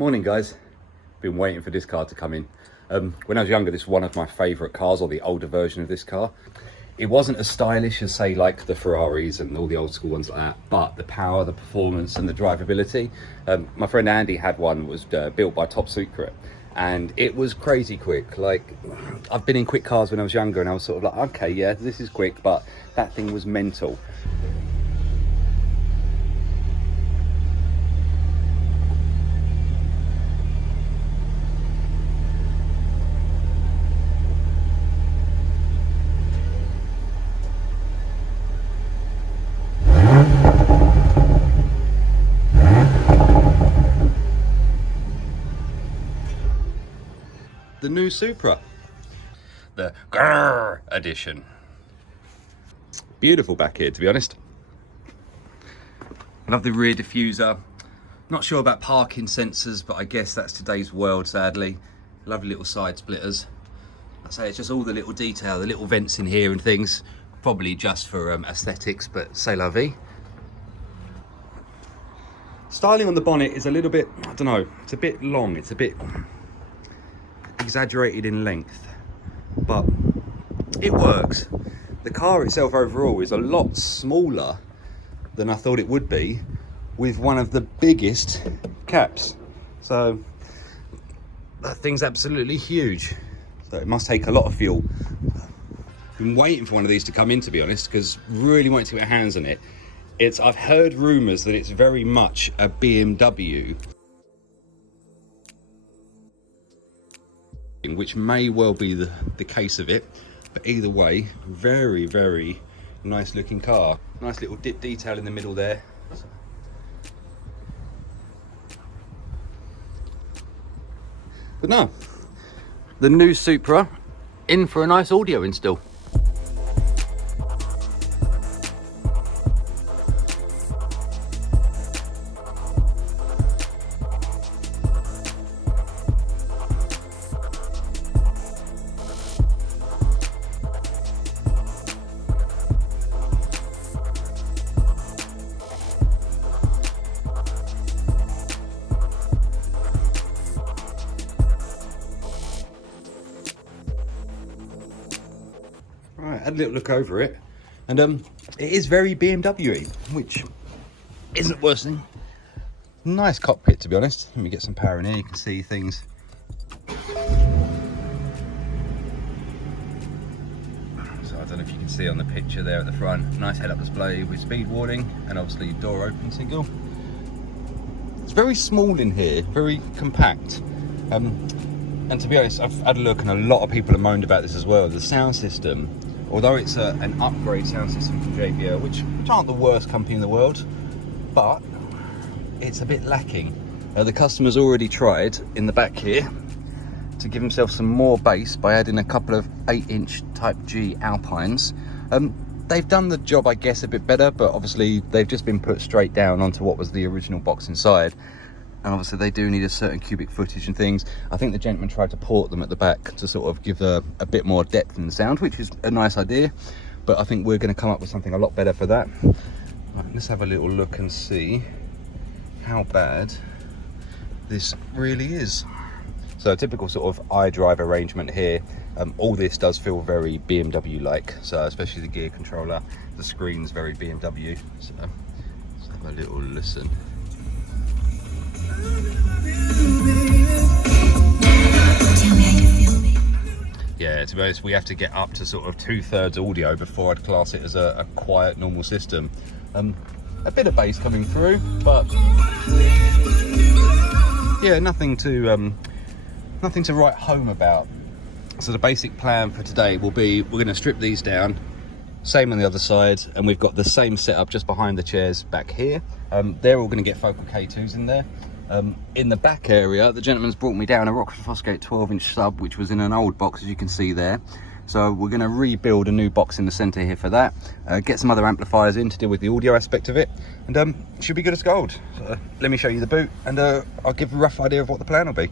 Morning guys, been waiting for this car to come in. When I was younger, this was one of my favourite cars, or the older version of this car. It wasn't as stylish as say like the Ferraris and all the old school ones like that, but the power, the performance and the drivability. My friend Andy had one, was built by Toyota Supra, and it was crazy quick. Like, I've been in quick cars when I was younger and I was sort of like, okay, yeah, this is quick, but that thing was mental. The new Supra, the GR edition. Beautiful back here, to be honest. Love the rear diffuser. Not sure about parking sensors, but I guess that's today's world, sadly. Lovely little side splitters. I say it's just all the little detail, the little vents in here and things. Probably just for aesthetics, but c'est la vie. Styling on the bonnet is a little bit, I don't know, it's a bit long, it's a bit exaggerated in length, but it works. The car itself overall is a lot smaller than I thought it would be, with one of the biggest caps. So that thing's absolutely huge. So it must take a lot of fuel. Been waiting for one of these to come in, to be honest, because really wanted to get my hands on it. I've heard rumours that it's very much a BMW, which may well be the case of it, but either way, very, very nice looking car. Nice little dip detail in the middle there. But no, the new Supra in for a nice audio install. Right, had a little look over it, and it is very BMW-y, which isn't worse thing. Nice cockpit, to be honest. Let me get some power in here, you can see things. So I don't know if you can see on the picture there at the front, nice head-up display with speed warning, and obviously door open signal. It's very small in here, very compact. And to be honest, I've had a look, and a lot of people have moaned about this as well. The sound system, although it's an upgrade sound system from JBL, which aren't the worst company in the world, but it's a bit lacking. The customer's already tried in the back here to give himself some more bass by adding a couple of 8-inch Type G Alpines. They've done the job, I guess, a bit better, but obviously they've just been put straight down onto what was the original box inside. And obviously they do need a certain cubic footage and things. I think the gentleman tried to port them at the back to sort of give a bit more depth in the sound, which is a nice idea, but I think we're going to come up with something a lot better for that. Right, let's have a little look and see how bad this really is. So a typical sort of iDrive arrangement here. All this does feel very BMW-like, so especially the gear controller. The screen's very BMW, so let's have a little listen. Yeah, to be honest, we have to get up to sort of 2/3 audio before I'd class it as a quiet, normal system. A bit of bass coming through, but yeah, nothing to write home about. So the basic plan for today will be, we're going to strip these down, same on the other side, and we've got the same setup just behind the chairs back here. They're all going to get focal K2s in there. In the back area, the gentleman's brought me down a Rockford Fosgate 12-inch sub, which was in an old box, as you can see there. So we're going to rebuild a new box in the centre here for that, get some other amplifiers in to deal with the audio aspect of it, and it should be good as gold. So, let me show you the boot, and I'll give a rough idea of what the plan will be.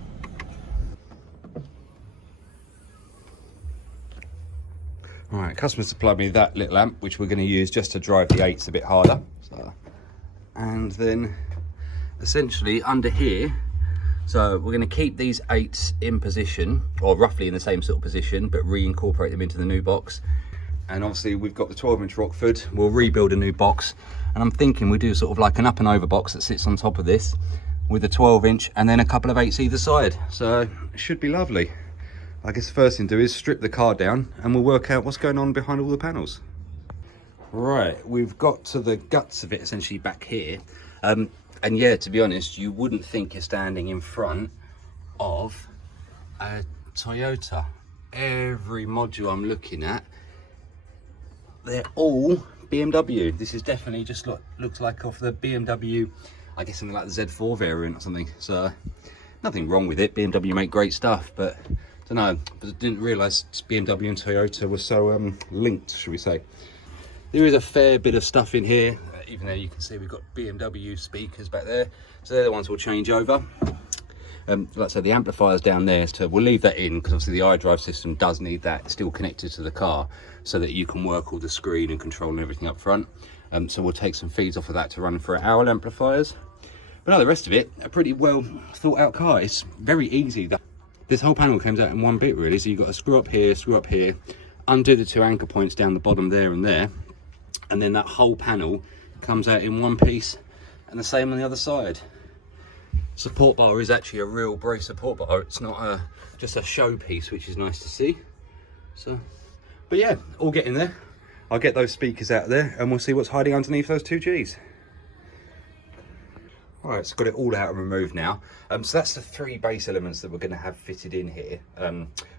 Right, customer supplied me that little amp, which we're going to use just to drive the 8s a bit harder. So, and then essentially under here, So we're going to keep these 8s in position, or roughly in the same sort of position, but reincorporate them into the new box. And obviously we've got the 12-inch Rockford. We'll rebuild a new box, and I'm thinking we do sort of like an up and over box that sits on top of this with a 12-inch and then a couple of 8s either side. So it should be lovely. I guess the first thing to do is strip the car down and we'll work out what's going on behind all the panels. Right, we've got to the guts of it essentially back here. And yeah, to be honest, you wouldn't think you're standing in front of a Toyota. Every module I'm looking at, they're all BMW. This is definitely just looks like off the BMW, I guess something like the Z4 variant or something. So nothing wrong with it. BMW make great stuff, but I don't know. But I didn't realise BMW and Toyota were so linked, should we say. There is a fair bit of stuff in here, even though you can see we've got BMW speakers back there. So they're the ones we'll change over. Like I said, the amplifier's down there, so we'll leave that in because obviously the iDrive system does need that still connected to the car so that you can work all the screen and control and everything up front. So we'll take some feeds off of that to run for our amplifiers. But no, the rest of it, a pretty well thought out car. It's very easy. This whole panel comes out in one bit really. So you've got to screw up here, undo the 2 anchor points down the bottom there and there. And then that whole panel comes out in one piece, and the same on the other side. Support bar is actually a real brace support bar. It's not just a show piece, which is nice to see. So, but yeah, all getting there. I'll get those speakers out there and we'll see what's hiding underneath those 2 Gs. All right, so got it all out and removed now. So that's the 3 base elements that we're going to have fitted in here.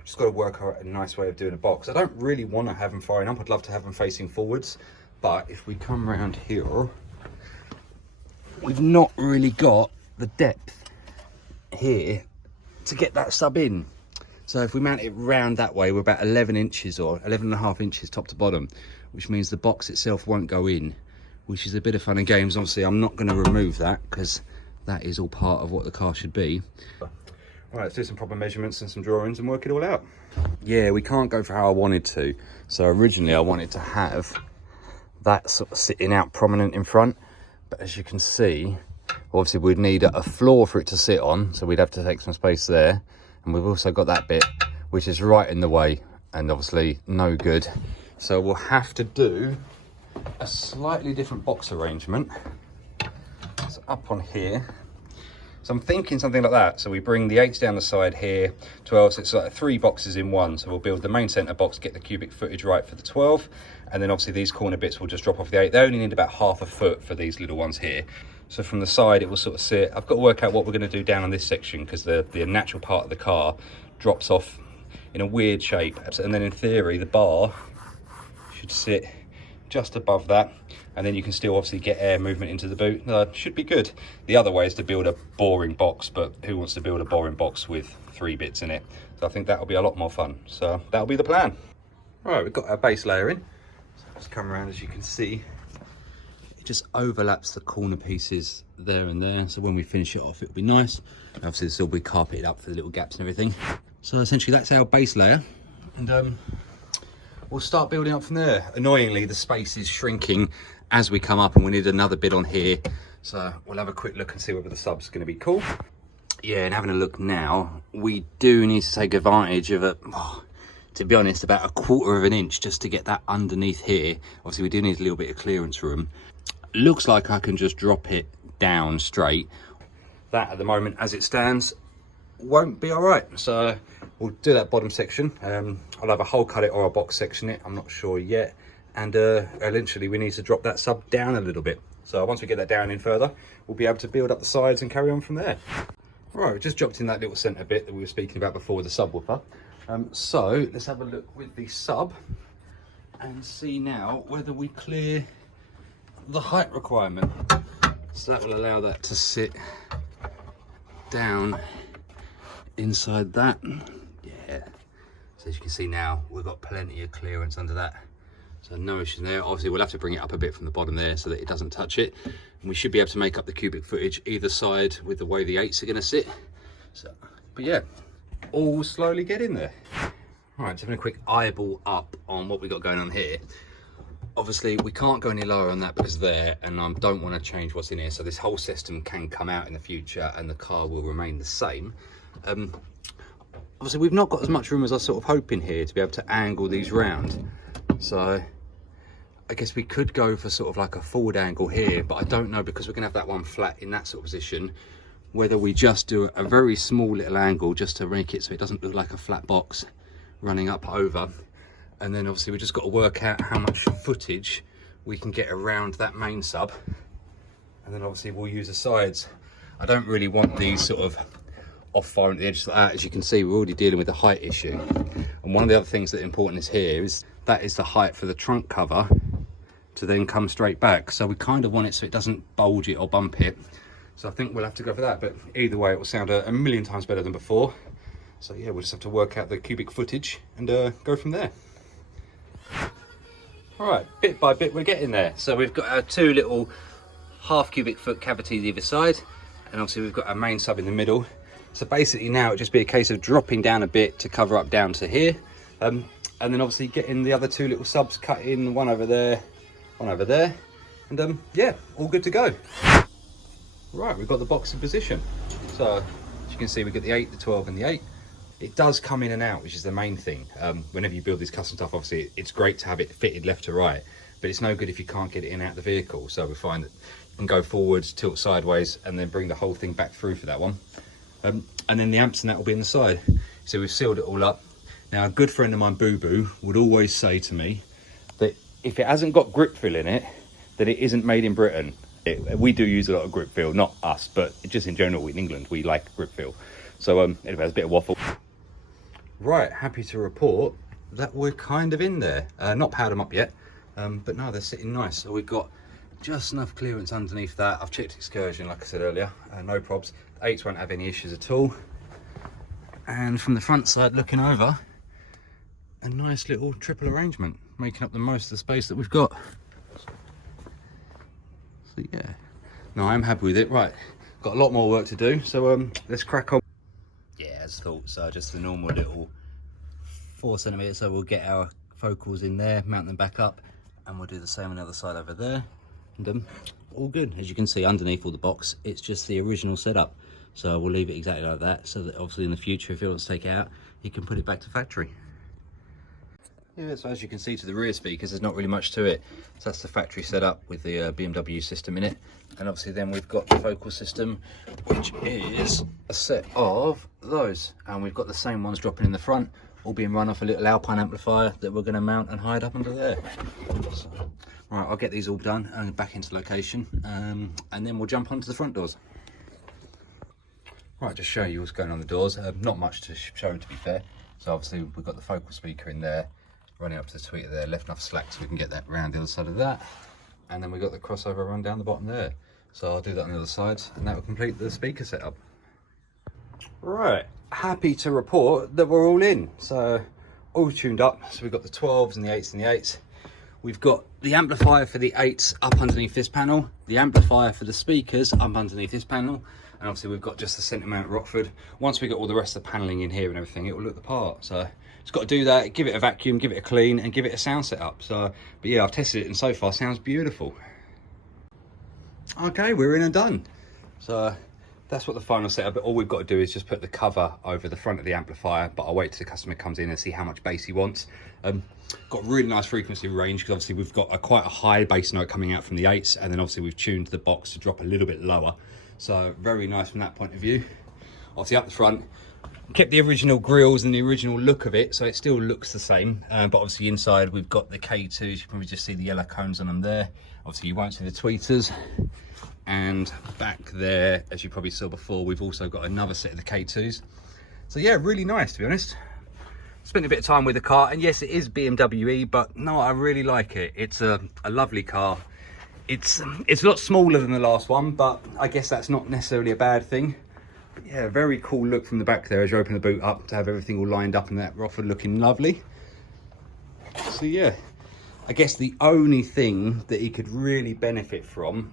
Just got to work out a nice way of doing a box. I don't really want to have them firing up. I'd love to have them facing forwards. But if we come around here, we've not really got the depth here to get that sub in. So if we mount it round that way, we're about 11 inches or 11.5 inches top to bottom, which means the box itself won't go in, which is a bit of fun and games. Obviously, I'm not going to remove that because that is all part of what the car should be. All right, let's do some proper measurements and some drawings and work it all out. Yeah, we can't go for how I wanted to. So originally I wanted to have that sort of sitting out prominent in front, but as you can see, obviously we'd need a floor for it to sit on, so we'd have to take some space there, and we've also got that bit which is right in the way and obviously no good, so we'll have to do a slightly different box arrangement. So up on here, so I'm thinking something like that. So we bring the 8s down the side here, 12, so it's like 3 boxes in one. So we'll build the main center box, get the cubic footage right for the 12, and then obviously these corner bits will just drop off the 8. They only need about half a foot for these little ones here. So from the side it will sort of sit. I've got to work out what we're going to do down on this section because the natural part of the car drops off in a weird shape. And then in theory the bar should sit just above that, and then you can still obviously get air movement into the boot. Should be good. The other way is to build a boring box, but who wants to build a boring box with 3 bits in it? So I think that'll be a lot more fun. So that'll be the plan. All right, we've got our base layer in. So just come around, as you can see, it just overlaps the corner pieces there and there. So when we finish it off, it'll be nice. And obviously this will be carpeted up for the little gaps and everything. So essentially that's our base layer. And we'll start building up from there. Annoyingly, the space is shrinking as we come up and we need another bit on here. So we'll have a quick look and see whether the sub's going to be cool. Yeah, and having a look now, we do need to take advantage of to be honest, about 1/4 of an inch just to get that underneath here. Obviously, we do need a little bit of clearance room. Looks like I can just drop it down straight. That at the moment, as it stands, won't be all right. So we'll do that bottom section. I'll have a hole cut it or a box section it, I'm not sure yet. And eventually we need to drop that sub down a little bit. So once we get that down in further, we'll be able to build up the sides and carry on from there. Right, we just dropped in that little center bit that we were speaking about before with the subwoofer. So let's have a look with the sub and see now whether we clear the height requirement. So that will allow that to sit down inside that. Yeah, so as you can see now, we've got plenty of clearance under that, so no issue there. Obviously we'll have to bring it up a bit from the bottom there so that it doesn't touch it, and we should be able to make up the cubic footage either side with the way the 8s are going to sit. So, but yeah, all slowly getting there. All right, so having a quick eyeball up on what we got going on here. obviously we can't go any lower on that because there, and I don't want to change what's in here, so this whole system can come out in the future and the car will remain the same. Obviously we've not got as much room as I was sort of hoping here to be able to angle these round, so I guess we could go for sort of like a forward angle here, but I don't know, because we're gonna have that one flat in that sort of position, whether we just do a very small little angle just to make it so it doesn't look like a flat box running up over. And then obviously we just got to work out how much footage we can get around that main sub, and then obviously we'll use the sides. I don't really want these sort of off firing at the edges like that. As you can see, we're already dealing with the height issue, and one of the other things that important is here is that is the height for the trunk cover to then come straight back, so we kind of want it so it doesn't bulge it or bump it. So I think we'll have to go for that, but either way it will sound a million times better than before. So yeah, we'll just have to work out the cubic footage and go from there. All right, bit by bit we're getting there. So we've got our two little half cubic foot cavities either side, and obviously we've got our main sub in the middle. So basically now it'll just be a case of dropping down a bit to cover up down to here, and then obviously getting the other two little subs cut in, one over there, and yeah, all good to go. Right, we've got the box in position. So as you can see, we've got the 8, the 12 and the 8. It does come in and out, which is the main thing. Whenever you build this custom stuff, obviously it's great to have it fitted left to right, but it's no good if you can't get it in and out of the vehicle. So we find that you can go forwards, tilt sideways, and then bring the whole thing back through for that one. And then the amps and that will be on the side. So we've sealed it all up. Now a good friend of mine, Boo Boo, would always say to me that if it hasn't got grip fill in it, that it isn't made in Britain. We do use a lot of grip fill, not us, but just in general in England, we like grip fill. So anyway, there's a bit of waffle. Right, happy to report that we're kind of in there. Not powered them up yet, but no, they're sitting nice. So we've got just enough clearance underneath that. I've checked excursion, like I said earlier, no probs. The 8s won't have any issues at all. And from the front side looking over, a nice little triple arrangement, making up the most of the space that we've got. So yeah, no, I'm happy with it. Right, got a lot more work to do, so let's crack on. Yeah, as thought, so just the normal little 4 centimeters, so we'll get our focals in there, mount them back up, and we'll do the same on the other side over there, and all good. As you can see underneath all the box, it's just the original setup, so we'll leave it exactly like that, so that obviously in the future if you want to take it out, you can put it back to factory. Yeah, so as you can see to the rear speakers, there's not really much to it. So that's the factory setup with the BMW system in it. And obviously then we've got the focal system, which is a set of those. And we've got the same ones dropping in the front, all being run off a little Alpine amplifier that we're going to mount and hide up under there. So, right, I'll get these all done and back into location, and then we'll jump onto the front doors. Right, just show you what's going on the doors. Not much to show, to be fair. So obviously we've got the focal speaker in there, running up to the tweeter there, left enough slack so we can get that round the other side of that. And then we've got the crossover run down the bottom there. So I'll do that on the other side, and that will complete the speaker setup. Right, happy to report that we're all in. So all tuned up. So we've got the 12s and the 8s and the 8s. We've got the amplifier for the 8s up underneath this panel, the amplifier for the speakers up underneath this panel, and obviously we've got just the centre mount Rockford. Once we get all the rest of the panelling in here and everything, it will look the part. So just got to do that, give it a vacuum, give it a clean, and give it a sound setup. So, but yeah, I've tested it and so far sounds beautiful. Okay, we're in and done. So that's what the final setup, but all we've got to do is just put the cover over the front of the amplifier, but I'll wait till the customer comes in and see how much bass he wants. Got really nice frequency range, because obviously we've got quite a high bass note coming out from the 8s, and then obviously we've tuned the box to drop a little bit lower. So very nice from that point of view. Obviously up the front, kept the original grills and the original look of it, so it still looks the same, but obviously inside we've got the K2s. You can probably just see the yellow cones on them there. Obviously you won't see the tweeters, and back there, as you probably saw before, we've also got another set of the K2s. So yeah, really nice, to be honest. Spent a bit of time with the car, and yes, it is BMW, but no, I really like it. It's a lovely car. It's a lot smaller than the last one, but I guess that's not necessarily a bad thing. But yeah, very cool look from the back there as you open the boot up, to have everything all lined up and that Rockford looking lovely. So yeah, I guess the only thing that he could really benefit from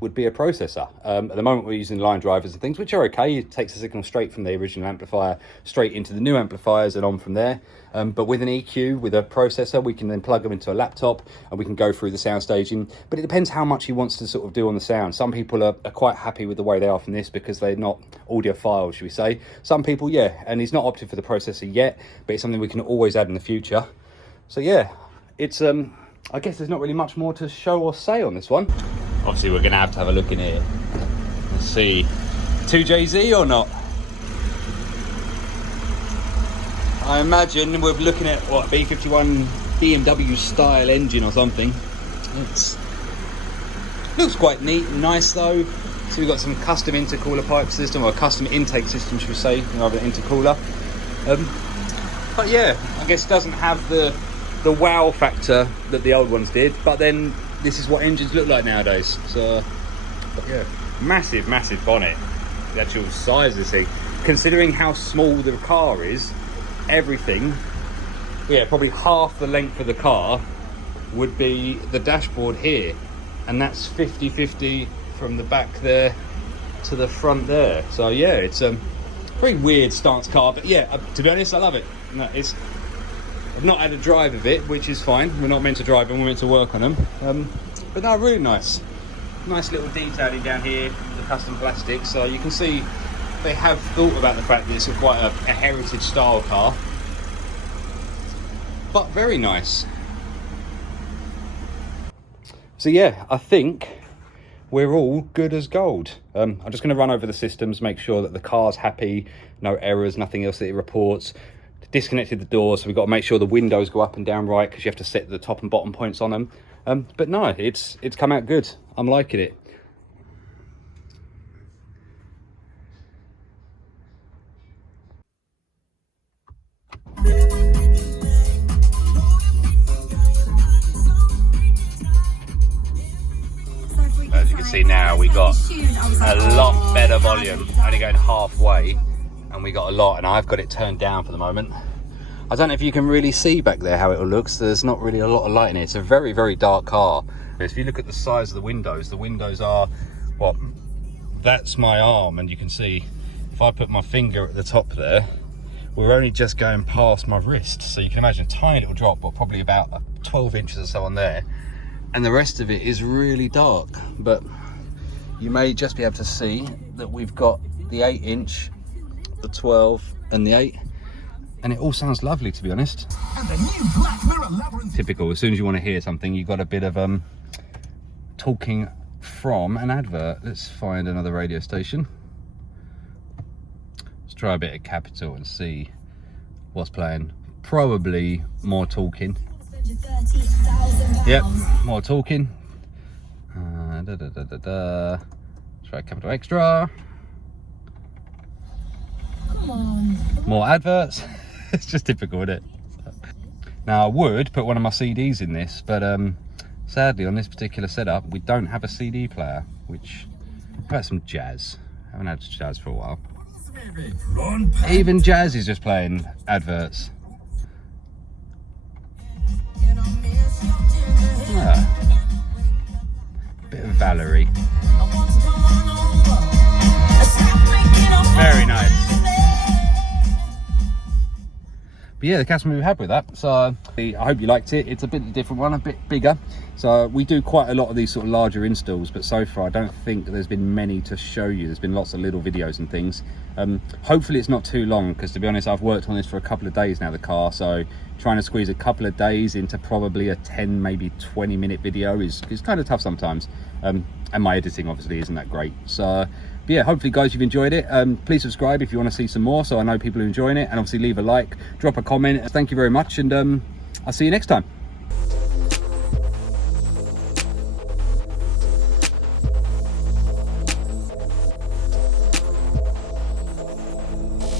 would be a processor. At the moment we're using line drivers and things, which are okay. It takes the signal straight from the original amplifier straight into the new amplifiers and on from there. But with an EQ, with a processor, we can then plug them into a laptop and we can go through the sound staging. But it depends how much he wants to sort of do on the sound. Some people are quite happy with the way they are from this because they're not audiophiles, should we say. Some people, yeah, and he's not opted for the processor yet, but it's something we can always add in the future. So yeah, it's I guess there's not really much more to show or say on this one. Obviously we're going to have a look in here and see 2JZ or not. I imagine we're looking at what, a B51 BMW style engine or something. Looks quite neat and nice though. So we've got some custom intercooler pipe system, or a custom intake system should we say, rather than intercooler. But yeah, I guess it doesn't have the wow factor that the old ones did, but then this is what engines look like nowadays. So but yeah, massive bonnet. The actual size of this thing, considering how small the car is, everything, yeah, probably half the length of the car would be the dashboard here, and that's 50-50 from the back there to the front there. So yeah, it's a very weird stance car, but yeah, to be honest, I love it. No, I've not had a drive of it, which is fine. We're not meant to drive them, we're meant to work on them. But no, really nice little detailing down here, the custom plastic. So you can see they have thought about the fact that it's quite a heritage style car, but very nice. So yeah, I think we're all good as gold. I'm just going to run over the systems, make sure that the car's happy, no errors, nothing else that it reports. Disconnected the doors, so we've got to make sure the windows go up and down right, because you have to set the top and bottom points on them. But no, it's come out good. I'm liking it. As you can see now, we got a lot better volume, only going halfway, and we got a lot, and I've got it turned down for the moment. I don't know if you can really see back there how it looks. There's not really a lot of light in it. It's a very dark car. If you look at the size of the windows are, what, that's my arm, and you can see if I put my finger at the top there, we're only just going past my wrist. So you can imagine a tiny little drop, but probably about 12 inches or so on there. And the rest of it is really dark, but you may just be able to see that we've got the 8-inch, the 12 and the 8, and it all sounds lovely, to be honest. Typical, as soon as you want to hear something, you've got a bit of talking from an advert. Let's find another radio station. Let's try a bit of Capital and see what's playing. Probably more talking. Yep, more talking. Try Capital Extra. Come on. More adverts. It's just typical, isn't it? Now I would put one of my CDs in this, but sadly on this particular setup we don't have a CD player, which I've had some jazz. I haven't had jazz for a while. Even jazz is just playing adverts. Bit of Valerie. Very nice. But yeah, the customer we had with that, so I hope you liked it. It's a bit of a different one, a bit bigger. So we do quite a lot of these sort of larger installs, but so far I don't think that there's been many to show you. There's been lots of little videos and things. Hopefully it's not too long, because to be honest, I've worked on this for a couple of days now, the car, so trying to squeeze a couple of days into probably a 10, maybe 20-minute video is kind of tough sometimes. And my editing obviously isn't that great. So but yeah, hopefully guys you've enjoyed it. Please subscribe if you want to see some more, so I know people are enjoying it, and obviously leave a like, drop a comment. Thank you very much, and I'll see you next time.